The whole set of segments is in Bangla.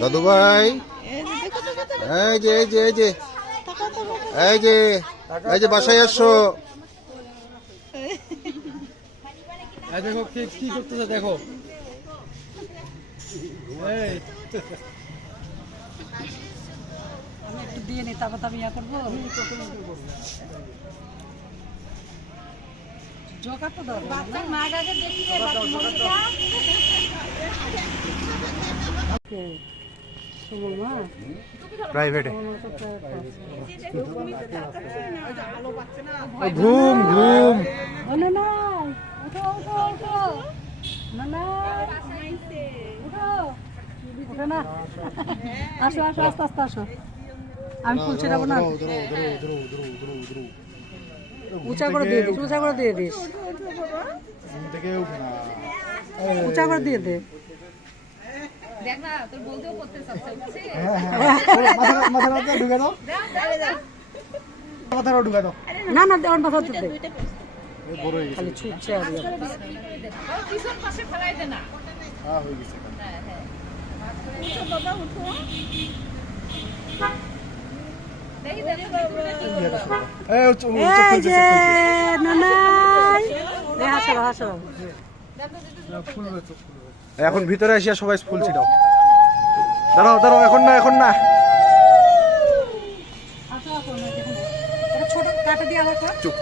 দাদু ভাই, এই যে এই যে এই যে এই যে এই যে বাসায় আসো। দেখো কি করতেছে, দেখো আমি একটু দিয়ে নিই, তারপর আমি ইয়া করবো। জোকা তো দরকার প্রাইভেটে ঘুম ঘুম। না না উঠো উঠো উঠো, না না উঠো উঠো না, আসো আসো আস্তে আস্তে আসো। আমি ফুল ছেড়াবো না, উঁচা করে দিয়ে দিস, উঁচা করে দিয়ে দিস, উঁচা করে দিয়ে দে। দেখ না তোর বলতেও করতে চাচ্ছে, বুঝছিস? না না দেওয়ার মাথা তো দে, খালি ছুটছে আর ইয়া। পিছন পাশে ফেলাই দে না। উঠো বাবা উঠো। দেখি দেখি এই যে নানাই, এ হাসো হাসো। এখন ভিতরে আসিয়া সবাই ফুল ছিটাও। দাঁড়াও দাঁড়াও, এখন না এখন না। আসো আসো, এটা ছোট কাটা দিয়ে আবার কর। চুপ।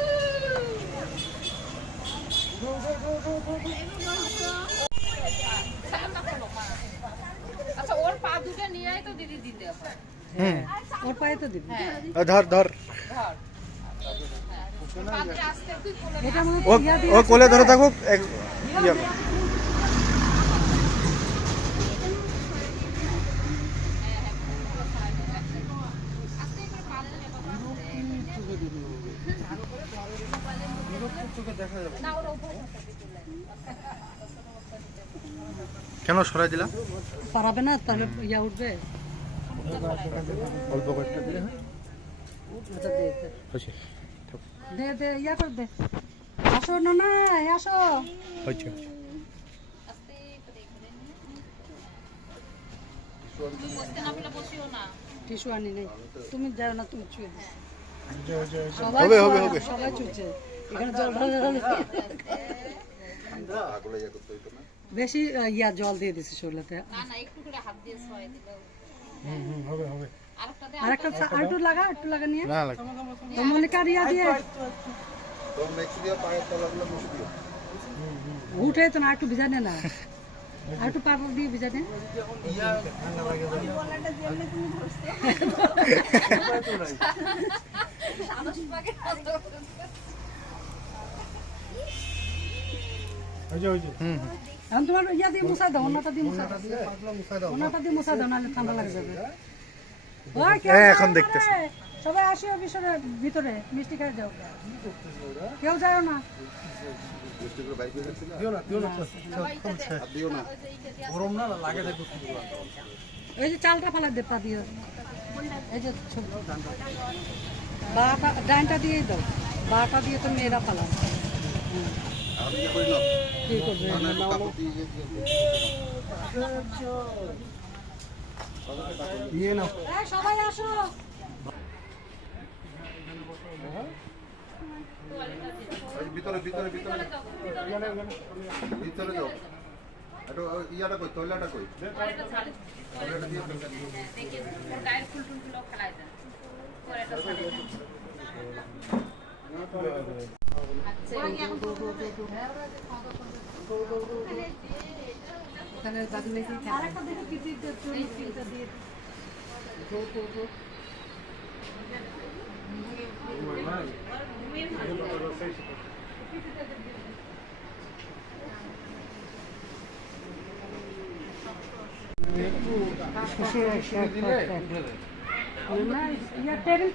আচ্ছা ওর পা দুটো নিয়ে আয় তো দিদি দিতে হবে। ওর পায়ে তো দিবি, ধর ধর। পা দিয়ে আস্তে তুই কোলে এটা মনে ও ও কোলে ধরে থাকুক। কেন সরাই দিলা? পারাবে না, তাহলে ইয়া উঠবে। অল্প কয়েকটা দিলে আচ্ছা দে দে দে, ইয়া কর দে। আসো নানা আসো। হয়েছে। তুমি বসতে না পেলে বসিও না। টিস্যু আনি নেই, তুমি যাও না, তুমি চুয়ে দিও। হবে হবে হবে। সবাই চুচ্ছে এখানে, জল ঢালা বেশি ইয়া জল দিয়ে দিছি শরীরেতে। না না একটু করে হাত দিয়ে ছয় দিলেও হবে হবে। আরেকটা দে। আরেকটা একটু লাগা, একটু লাগা নিয়ে না লাগে। তোমার কারিয়া দিয়ে তো মেক্সি দিয়ে পায়ের তলাগুলো মুছে দিও। উঠে তো না, একটু ভিজানে না, আর একটু পাপড় দিয়ে ভিজানে। এখন তোমার ইয়া দিয়ে মুছা দাও, অন্যটা দিয়ে মুছা দাও, অন্যটা দিয়ে মুছা দাও, নাহলে ঠান্ডা লাগে যাবে। ওই কেউ হ্যাঁ, যাও এখন না দেখতেছি। রে। সবাই আসিও ভিতরে মিষ্টি খেয়ে যাও, কেউ যাও না। এই যে চালটা ফেলা দে, পা দিয়ে, এই যে বাটা ডাইনটা দিয়েই দাও, বাটা দিয়ে তো মেয়েরা ফালা। কি করবে? এই সবাই আসো। ভিতরে ভিতরে ভিতরে ভিতরে যাও। একটু ইয়াটা কই, তৈলাটা কই? তৈলাটা দিয়ে দেখি ওর গায়ের ফুল টুলগুলো ফেলাই দেন। পরে এটা ছাড়িয়ে দেন। এখানে দাদু লেগে আরেকটা দেখো কি দিয়ে চুরি ফিলটা দিয়ে টেবিল